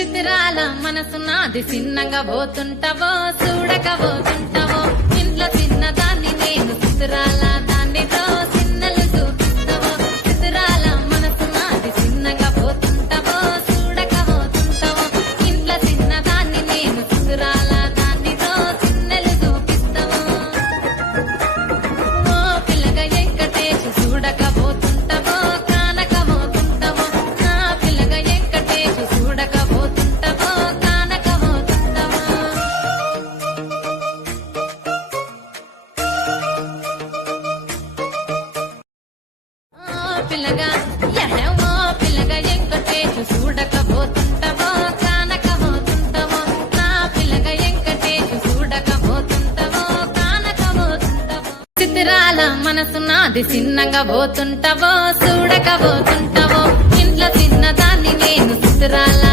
చిత్రాల మనసు నాది చిన్నగా పోతుంటావో చూడకపోతుంటావో ఇంట్లో చిన్నదాన్ని నేను చిత్రాల దాన్నితో చిన్నలు చూపిస్తావో చిత్రాల మనసు నాది చిన్నగా పోతుంటావో చూడకపోతుంటావో ఇంట్లో చిన్నదాన్ని నేను చిత్రాల దాన్నితో చిన్నలు చూపిస్తావో ఓ పిల్లగా వెంకటేష్ చూడకపోతుంటావో కానకపోతుంటావో నా పిల్లగా వెంకటేష్ చూడకపోతుంటావో కానకపోతుంటావో పిల్లగా ఓ పిల్లగా వెంకటేష్ చూడకపోతుంటావో కానకపోతుంటావో నా పిల్లగా వెంకటేష్ చూడకపోతుంటావో కానకపోతుంటావో చిత్రాల మనసు నాది చిన్నగా పోతుంటావో చూడకపోతుంటావో ఇంట్లో చిన్నదాన్ని నేను చిత్రాల